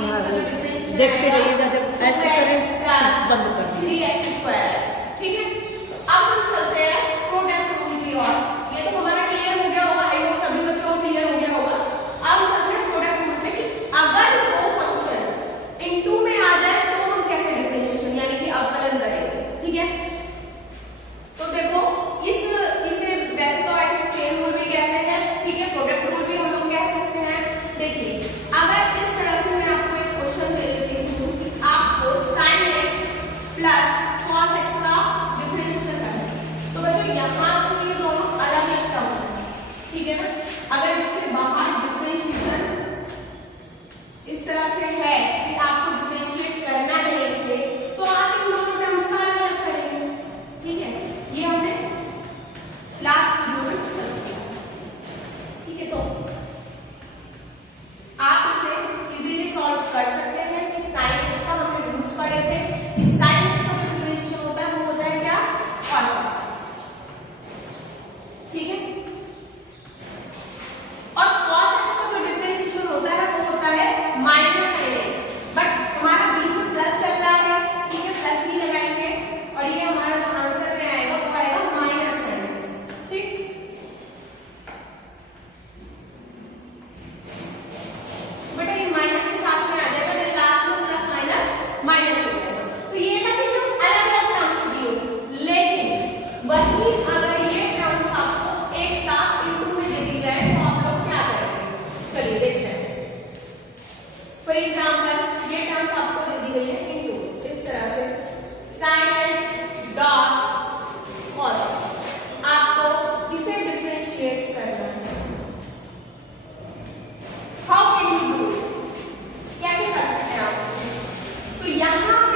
देखते रहिएगा, जब ऐसे करें बंद कर दीजिए। 3x², ठीक है। अब हम चलते हैं प्रोडक्ट रूल की ओर। ये तो हमारा क्लियर हो गया होगा, आई होप सभी बच्चों को क्लियर हो गया होगा। अब चलते हैं प्रोडक्ट रूल पे कि अगर दो फंक्शन इनटू में आ जाए तो हम कैसे डिफरेंशिएशन यानी कि अवकलन करेंगे, ठीक है। तो देखो इसे वैसे तो आई थिंक चेन रूल भी कहते हैं, ठीक है, प्रोडक्ट रूल भी हम लोग कह सकते हैं। देखिए अगर इस तरह से मैं आपको एक क्वेश्चन दे देती हूँ कि आपको sin x plus cos x का डिफरेंशिएशन करना है, तो बच्चों यहाँ तो ये दोनों अलग अलग टर्म्स हैं, ठीक है ना। अगर इसके बाहर डिफरेंशिएशन इस तरह से है कि आपको डिफरेंशिएट करना है इसे, तो आप इन दोनों टर्म्स का अलग अलग करेंगे, ठीक है। ये हमने लास्ट वीडियो में डिस्कस किया, ठीक है। तो आप इसे इजीली सॉल्व कर सकते हैं कि sin x का हमने रूल्स पढ़े थे कि sin x का जो डिफरेंशिएशन होता है वो होता है क्या, cos x, ठीक है। और cos x का जो डिफरेंशिएशन होता है वो होता है माइनस sin x, बट हमारा बीच में प्लस चल रहा है, ठीक है, प्लस ही लगाएंगे और ये हमारा जो आंसर में आएगा वो आएगा माइनस sin x, ठीक। बेटा ये माइनस के साथ में आ जाएगा, फिर लास्ट में प्लस माइनस माइनस हो जाएगा। तो ये था कि जो अलग अलग टर्म्स दिए, लेकिन वही अगर ये टर्म्स आपको एक साथ इनटू में दे दी जाए तो आप लोग क्या करेंगे, चलिए देखते हैं। फॉर एग्जाम्पल ये टर्म्स आपको दे दी गई है इनटू, इस तरह से sin x dot cos x, आपको इसे डिफरेंशिएट करना है। हाउ कैन यू डू, कैसे कर सकते हैं आप इसे? तो यहाँ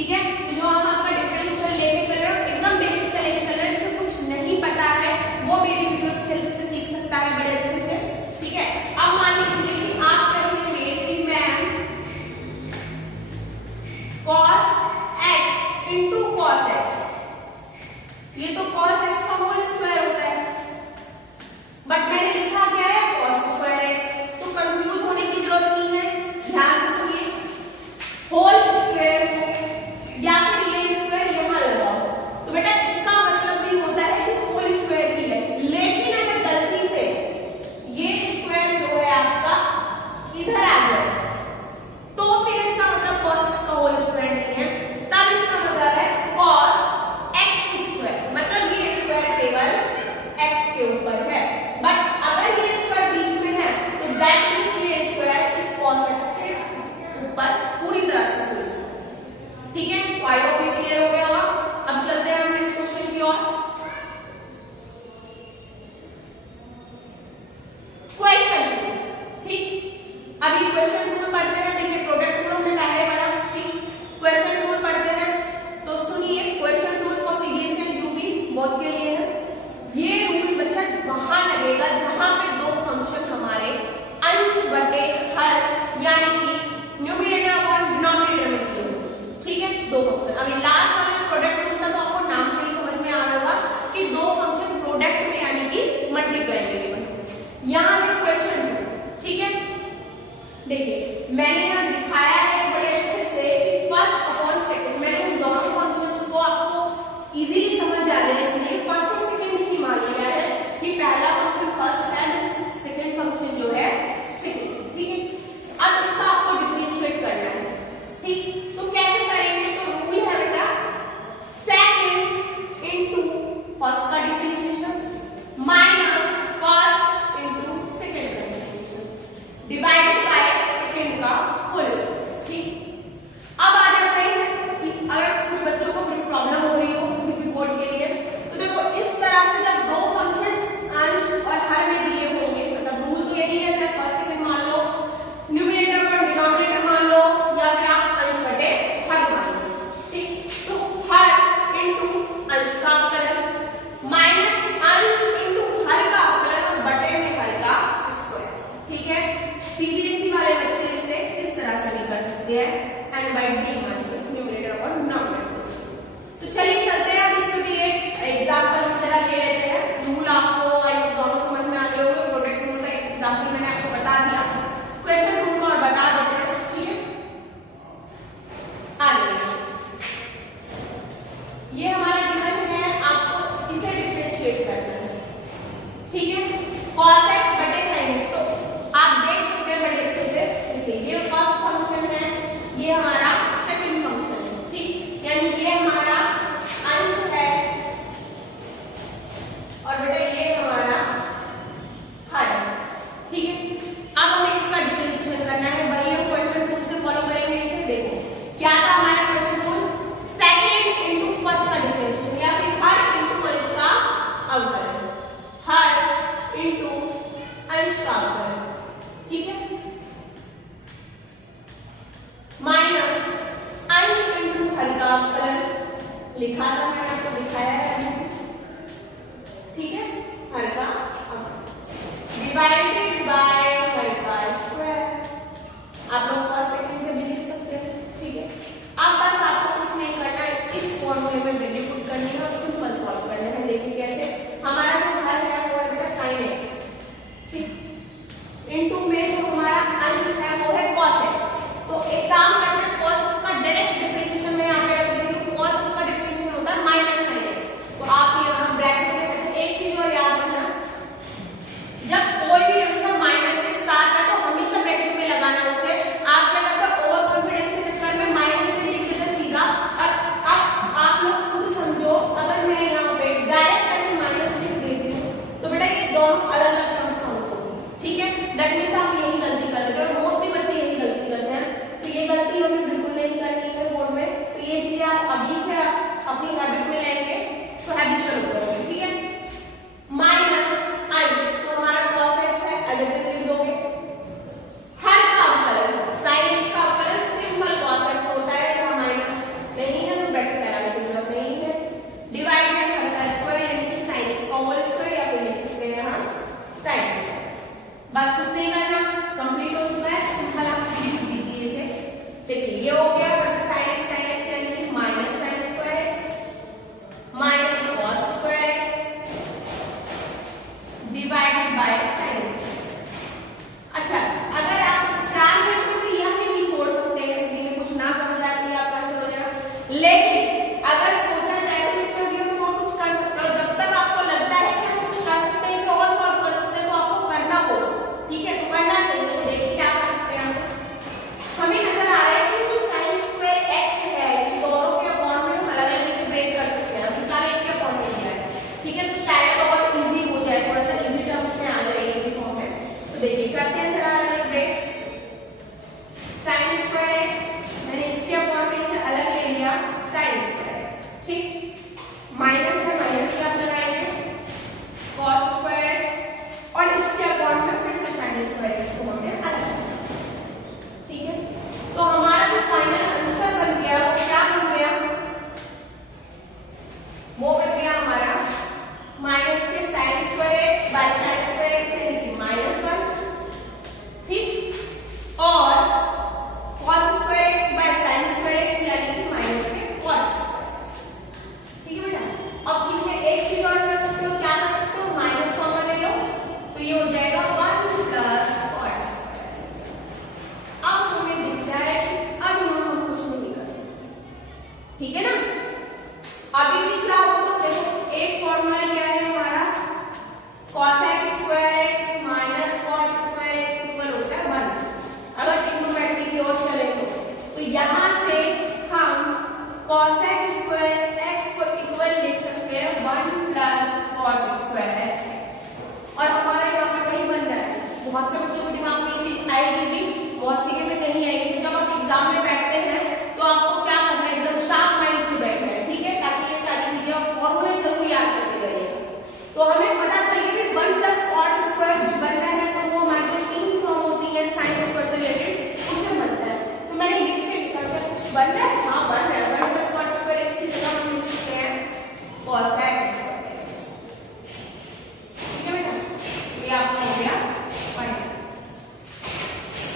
ठीक है। तो जो हम आपका डिफरेंशियल लेके चल रहे हो एकदम बेसिक से लेके चल रहे हैं, जिसे कुछ नहीं पता है वो मेरी वीडियोस की हेल्प से सीख सकता है बड़े अच्छे से, ठीक है। अब मान लीजिए कि आप कहेंगे कि ma'am cos x into cos x, ये तो cos x का होल स्क्वायर होता है, बट मैंने लिखा क्या है cos स्क्वायर x, तो कंफ्यूज होने की जरूरत नहीं है। ध्यान से सुनिए, होल स्क्वायर या फिर ये स्क्वायर यहां लगाओ तो बेटा इसका मतलब भी होता है कि होल स्क्वायर ही है, लेकिन अगर गलती से ये स्क्वायर जो है आपका इधर आ जाए तो फिर इसका मतलब cos x का होल स्क्वायर नहीं है, तब इसका मतलब है cos x स्क्वायर, मतलब ये स्क्वायर केवल x के ऊपर है, बट अगर ये स्क्वायर बीच में है तो दैट मींस ये स्क्वायर इस cos x के ऊपर पूरी तरह से होल स्क्वायर, ठीक है। तो आई होप ये क्लियर हो गया होगा। अब चलते हैं हम नेक्स्ट क्वेश्चन की ओर। क्वेश्चन, ठीक, अभी क्वेश्चन रूल पढ़ते हैं। देखिए प्रोडक्ट रूल हमने पहले पढ़ा, ठीक, क्वेश्चन रूल पढ़ते हैं। तो सुनिए, question rule for CBSE and UP बहुत के लिए है। ये रूल बच्चा वहां लगेगा जहां पे दो फंक्शन हमारे अंश बटे हर यानी कि न्यूमरेटर और डिनोमिनेटर में दिए हों, ठीक है, दो फंक्शन। अभी लास्ट वाला प्रोडक्ट रूल था तो आपको नाम से ही समझ में आ रहा होगा कि दो फंक्शन प्रोडक्ट में यानी कि मल्टीप्लाई में गिवन। यहां है क्वेश्चन, ठीक है। देखिए मैंने यहाँ दिखाया है बड़े अच्छे से कि फर्स्ट अपॉन सेकंड, मैंने उन दोनों फंक्शंस को आपको इजीली समझ आ जाए इसलिए फर्स्ट और सेकंड ही मान लिया है कि पहला फंक्शन फर्स्ट है, सेकंड फंक्शन जो है सेकंड, ठीक है। अब इसका आपको डिफरेंशिएट करना है, ठीक, तो कैसे करेंगे? तो रूल है बेटा सेकंड इनटू फर्स्ट का differentiation minus first into second का डिफरेंशिएशन डिवाइडेड बाय सेकंड का होल स्क्वायर, ठीक। अब आ जाते हैं कि अगर कुछ बच्चों को फिर प्रॉब्लम हो रही हो रिपोर्ट के लिए, तो देखो इस तरह से जब दो फंक्शन अंश और हर में दिए होंगे, मतलब रूल तो यही है, चाहे फर्स्ट सेकंड मान लो, न्यूमरेटर और डिनोमिनेटर मान लो, या फिर आप अंश बटे हर मान लो, ठीक। तो हर इनटू अंश का अपकलन माइनस अंश इनटू हर का अपकलन और बटे में हर का स्क्वायर, ठीक है। सीबीएसई वाले बच्चे इसे इस तरह से भी कर सकते हैं, एन बाई डी मान लो न्यूमरेटर और डिनोमिनेटर। तो चलिए चलते हैं, अब इसमें भी एक एग्जांपल हम चला ले लेते हैं। रूल आपको दोनों समझ में आ गए होंगे, प्रोडक्ट रूल का एक एग्जांपल मैंने आपको बता दिया, क्वेश्चन रूल को और बता देते हैं, ठीक है। आगे ये हमारा गिवन है, आपको इसे डिफरेंशिएट करना है, ठीक है। cos x बटे sin x, तो आप देख सकते हैं बड़े अच्छे से, देखिए ये फर्स्ट फंक्शन है, ये हमारा सेकंड फंक्शन है, ठीक, यानी ये हमारा अंश है और बेटा ये हमारा हर है, ठीक है। अब हमें इसका डिफरेंशिएशन करना है, वही हम क्वेश्चन रूल से फॉलो करेंगे। इसे देखो क्या था हमारा question rule, second into first का डिफरेंशिएशन या फिर हर इनटू अंश का अवकलन, हर इनटू अंश का अवकलन, ठीक है, माइनस अंश इनटू हर का अवकलन, लिखा था मैंने आपको दिखाया है, ठीक है, हर का अवकलन डिवाइडेड बाय हर का स्क्वायर। आप लोग फर्स्ट सेकंड से भी लिख सकते हैं, ठीक है। अब बस आपको कुछ नहीं करना है, इस फॉर्मूले में वैल्यू पुट करनी है और सिंपल सॉल्व करना है। देखिए कैसे, हमारा जो हर है वो है बेटा sin x, ठीक, इनटू में जो हमारा अंश है वो है cos x। तो एक काम करते हैं, cos x का डायरेक्ट डिफरेंशिएशन में यहाँ पे रख देंगे, cos x का डिफरेंशिएशन होता है माइनस sin x। तो आप यहाँ ब्रैकेट में एक चीज और याद रखना, जब कोई भी अंश लेकिन अगर सोचा जाए तो इसमें भी हम और कुछ कर सकते हैं, जब तक आपको लगता है कि हम कुछ कर सकते हैं, इसे और सॉल्व कर सकते हैं, तो आपको करना होगा, ठीक है, तो करना चाहिए। तो देखिए क्या कर सकते हैं हम, हमें नजर आ रहा है कि जो साइन स्क्वायर एक्स है ये दोनों के फॉर्म में हम अलग अलग ब्रेक कर सकते हैं, फिलहाल एक के फॉर्म में दिया है, ठीक है, तो शायद बहुत इजी हो जाए, थोड़ा सा इजी टर्म्स में आ जाए, इजी फॉर्म में। तो देखिए करते हैं जरा ब्रेक, साइन स्क्वायर एक्स मैंने इसके फॉर्म में से अलग ले लिया, साइन स्क्वायर एक्स, ठीक, माइनस है माइनस क्या लगाएंगे, कॉस स्क्वायर एक्स, और इसके फॉर्म में फिर से साइन स्क्वायर एक्स को हमने अलग, ठीक है। तो हमारा जो फाइनल आंसर बन गया वो क्या बन गया, वो बन गया हमारा माइनस के sine square x by sine square x यानी -1, ठीक, और cos square x by sine square x यानी कि माइनस के cos स्क्वायर एक्स, ठीक है बेटा। अब इसे एक चीज और कर सकते हो, क्या कर सकते हो, माइनस कॉमन ले लो, तो ये हो जाएगा 1 प्लस cos स्क्वायर एक्स। अब हमें दिख रहा है कि अब यहाँ हम कुछ नहीं कर सकते, ठीक है ना। अभी भी क्या होगा, देखो एक फॉर्मूला क्या है हमारा, cos square x minus cot square x equal होता है 1। अगर ट्रिग्नोमेट्री की ओर चले तो यहाँ से हम cos स्क्वायर एक्स को इक्वल लिख सकते हैं 1 प्लस cot स्क्वायर एक्स, और हमारा यहाँ पे वही बन रहा है। बहुत से बच्चों को दिमाग में ये चीज आएगी भी, बहुत सी में नहीं आएगी, तो जब आप एग्जाम में बैठते हैं तो आपको क्या करना है, एकदम शार्प माइंड से बैठना है, ठीक है, ताकि ये सारी चीजें आप फॉर्मूले जरूर याद करते जाइए। तो हमें पता चलिए कि 1 प्लस cot स्क्वायर बन रहा है, तो वो हमारे तीन फॉर्म होती है साइन स्क्वायर से रिलेटेड, उससे बनता है। तो मैंने लिख के लिखा था कुछ बन रहा है, हाँ बन रहा है, 1 प्लस cot स्क्वायर एक्स की जगह हम लिख सकते हैं cos स्क्वायर एक्स, ठीक है बेटा, ये आपको हो गया पॉइंट।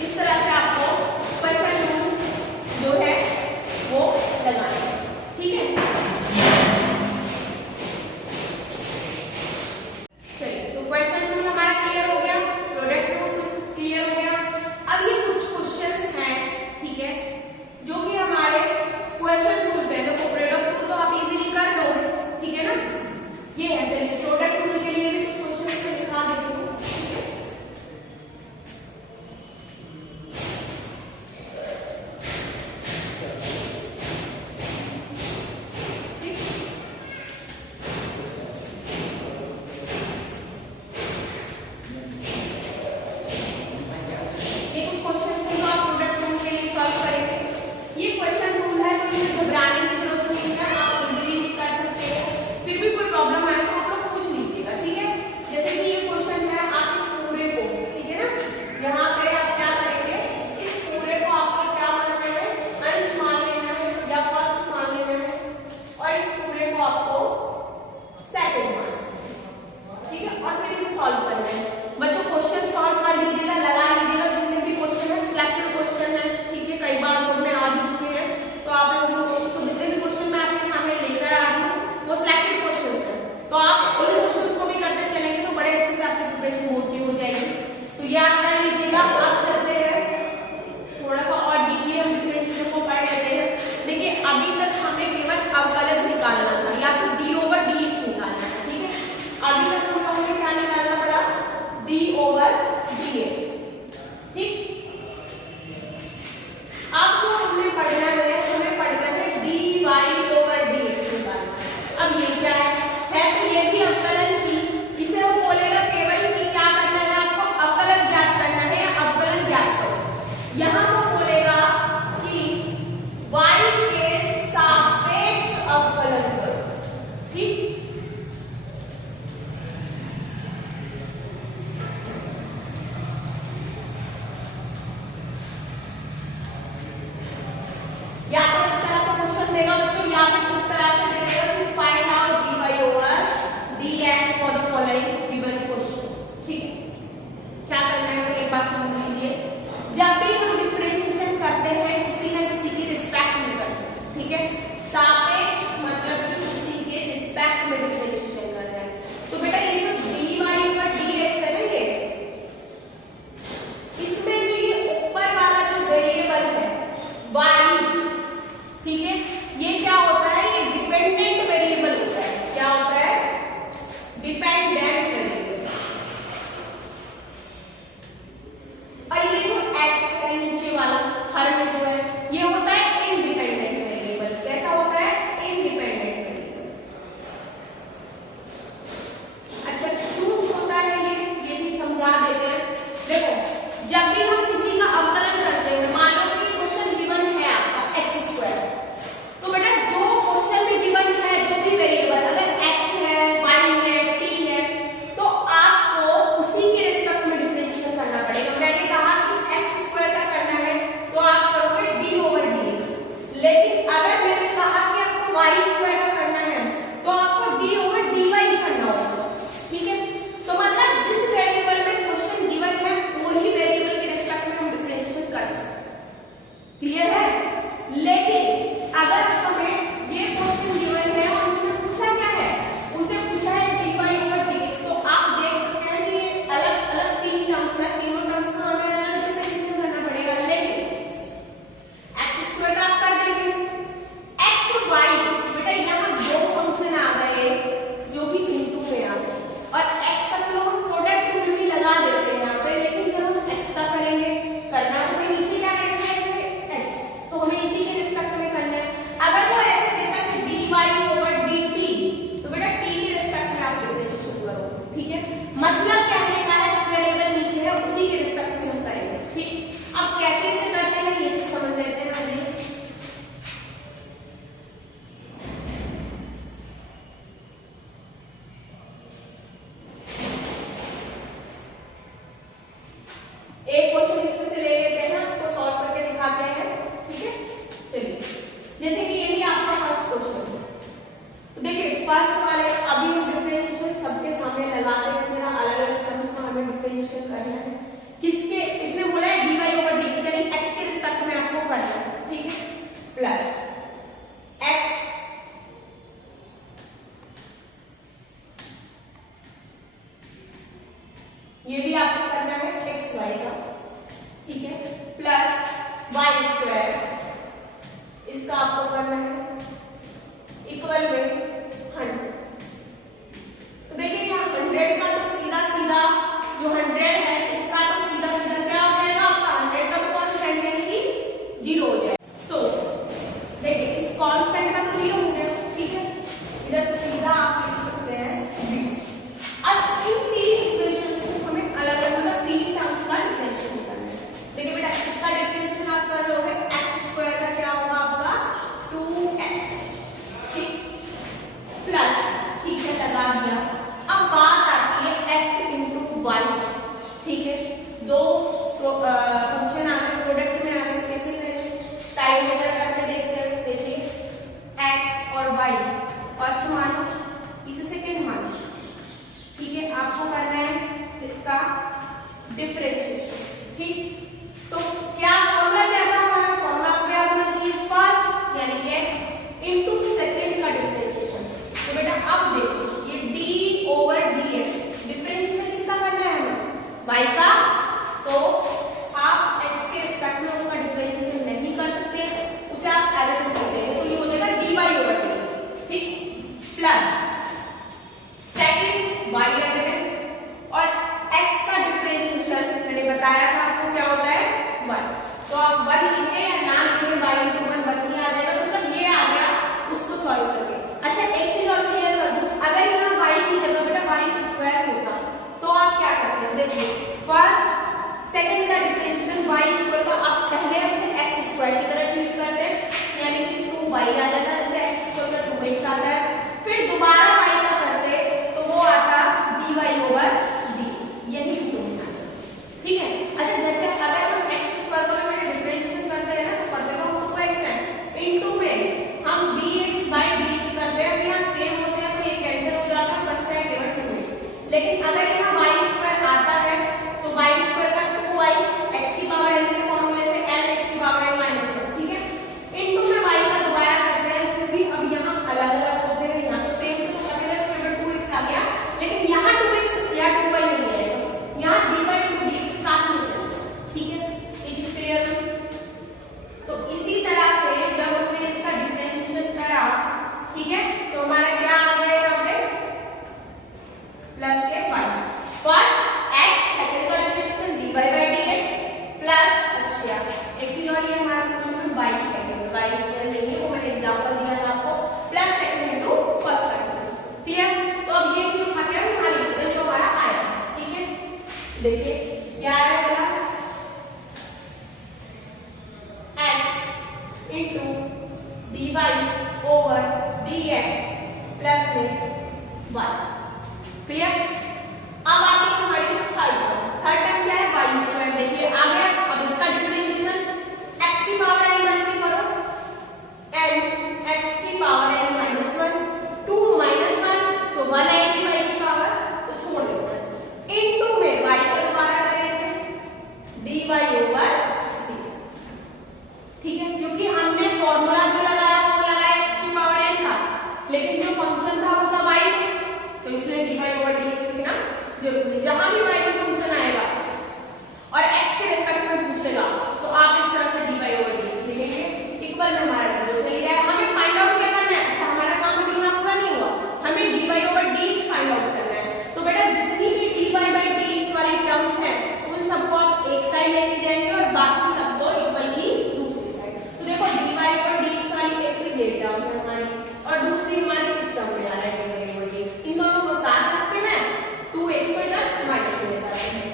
इस तरह से आपको क्वेश्चन रूल जो है वो लगाना है, ठीक है। चलिए तो क्वेश्चन रूल हमारा क्लियर हो गया, प्रोडक्ट रूल क्लियर हो गया। अब ये कुछ क्वेश्चंस हैं, ठीक है, जो कि हमारे क्वेश्चन रूल पे, देखो प्रोडक्ट रूल तो आप इजीली कर लोगे, ठीक है ना, ये है। चलिए प्रोडक्ट रूल के लिए भी कुछ क्वेश्चंस में दिखा देती हूँ, ठीक है, ये क्या y फर्स्ट मान, इसे सेकेंड मान, ठीक है। आपको करना है इसका डिफरेंशिएशन, ठीक। तो क्या फॉर्मूला क्या था हमारा? फॉर्मूला आपको याद होना चाहिए, फर्स्ट यानी कि x इंटू सेकेंड का डिफरेंशिएशन। तो बेटा अब देखो ये d ओवर dx डिफरेंशिएशन किसका करना है हमें? y का। तो आप x के रिस्पेक्ट में उसका डिफरेंशिएशन नहीं कर सकते, उसे आप एरर कर सकते हैं, तो ये हो जाएगा dy ओवर dx, ठीक। प्लस सेकेंड y और x का डिफरेंशिएशन मैंने बताया था आपको क्या होता है 1। तो आप 1 लिखे या ना लिखे y इंटू 1 1 ही आ जाएगा, तो मतलब ये आ गया उसको सॉल्व करके। अच्छा एक चीज और क्लियर कर दूं, अगर यहाँ y की जगह बेटा y स्क्वायर होता तो आप क्या करते हैं? देखिए फर्स्ट सेकंड का डिफरेंशिएशन y स्क्वायर का आप पहले हम इसे x स्क्वायर की तरह ट्रीट करते हैं, यानी कि 2y आ जाता है, जैसे x स्क्वायर का 2x आता है। फिर दोबारा y का करते तो वो आता dy ओवर dx, यही ठीक है। अच्छा जैसे अगर हम x स्क्वायर को मैंने डिफरेंशिएशन करते हैं ना, तो पहले हम 2x है इनटू में हम dx बाय dx करते हैं, तो यहाँ सेम होते हैं तो ये कैंसिल हो जाता है, बचता है केवल 2x। लेकिन अगर यहाँ y स्क्वायर आता है तो y स्क्वायर का 2y x की पावर n के फॉर्मूले से n x की पावर n माइनस 1, ठीक है। इनटू में y का दोबारा करते हैं, क्योंकि अब यहाँ अलग-अलग होते हैं, यहाँ तो सेम तो करते हैं, केवल 2x आ गया, लेकिन यहाँ 2x या 2y नहीं आएगा, यहाँ dy dx साथ में चलेगा, ठीक है। ये चीज क्लियर है? तो इसी तरह से जब हमने इसका डिफरेंशिएशन करा, ठीक है, तो हमारा क्या आ गया यहाँ पे प्लस के y फर्स्ट x सेकंड का differentiation dy by dx plus, अच्छा एक चीज और, ये हमारा क्वेश्चन में y है, y स्क्वायर नहीं है, वो मैंने एग्जांपल दिया था आपको, प्लस सेकंड इनटू फर्स्ट का, ठीक है। तो अब ये चीज उठा के हम यहाँ लिखते हैं जो हमारा आया, ठीक है। देखिए क्या आया बोला, x into dy over dx plus में y, क्लियर। अब आती है हमारी थर्ड टर्म क्या है? y स्क्वायर, देखिए आ गया। अब इसका डिफरेंशिएशन x की पावर n मान के करो, n x की पावर n माइनस 1, 2 माइनस 1 तो 1 आएगी y की पावर, तो छोड़ दो, इनटू में y को दोबारा करेंगे dy ओवर dx, ठीक है। क्योंकि हमने फॉर्मूला जो लगाया वो लगाया x की पावर n था, लेकिन जो फंक्शन था वो था y, तो इसलिए dy ओवर dx लिखना जरूरी है। जहां भी y का फंक्शन आएगा और x के रिस्पेक्ट में पूछेगा तो आप इस तरह से dy ओवर dx लिखेंगे, इक्वल में हमारा जो चली जाए। हमें फाइंड आउट क्या करना है? अच्छा हमारा काम अभी यहाँ पूरा नहीं हुआ, हमें dy over dx find out करना है। तो बेटा जितनी भी dy बाय dx वाली टर्म्स हैं उन सबको आप एक साइड लेके जाएंगे और बाकी सबको इक्वल की दूसरी साइड। तो देखो dy ओवर dx वाली एक तो ये टर्म है हमारी, और दूसरी हमारी इस टर्म में आ रहा है dy ओवर dx, इन दोनों को साथ रखते हैं 2x को इधर माइनस में लेते हैं,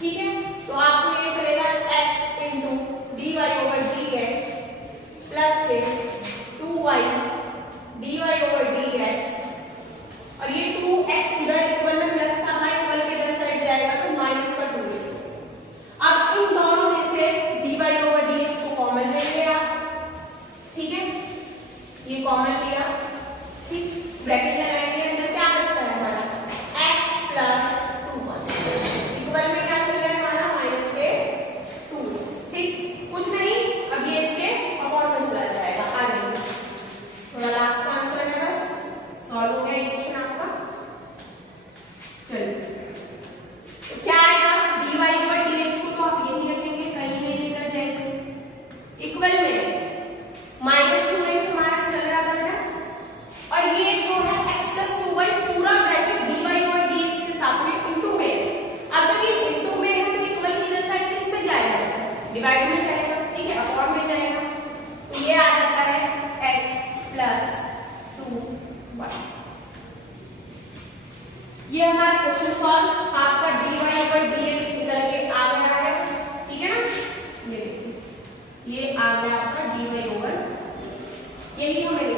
ठीक है। तो आपको ये चलेगा x into dy over dx plus के 2y dy ओवर dx, और ये 2x इधर इक्वल में प्लस का y इक्वल के इधर साइड जाएगा तो माइनस का 2x। अब इन दोनों में से dy ओवर dx को कॉमन ले लिया, ठीक है, ये कॉमन लिया, ठीक, ब्रैकेट लगाएंगे, अंदर क्या बचता है हमारा x प्लस 2y इक्वल में क्या मिल रहा है हमारा माइनस के 2x, ठीक। कुछ नहीं, अब ये इसके अपॉन में चला जाएगा आगे। थोड़ा लास्ट का आंसर है, बस सॉल्व हो गया ये क्वेश्चन आपका। चलिए तो क्या आएगा, dy ओवर dx को तो आप यही रखेंगे, कहीं नहीं लेकर जाएंगे, इक्वल में माइनस 2x हमारा चल रहा था बेटा, और ये जो है x प्लस 2y पूरा ब्रैकेट dy ओवर dx के साथ में इनटू में। अब जब ये इनटू में है तो इक्वल की इधर साइड किस में जाएगा? डिवाइड में जाएगा, ठीक है, अपॉन में जाएगा, तो ये आ जाता है x प्लस 2y। ये हमारा क्वेश्चन सॉल्व, आपका dy ओवर dx निकल के आ गया है, ठीक है ना। ये आ गया आपका dy ओवर, यही हमें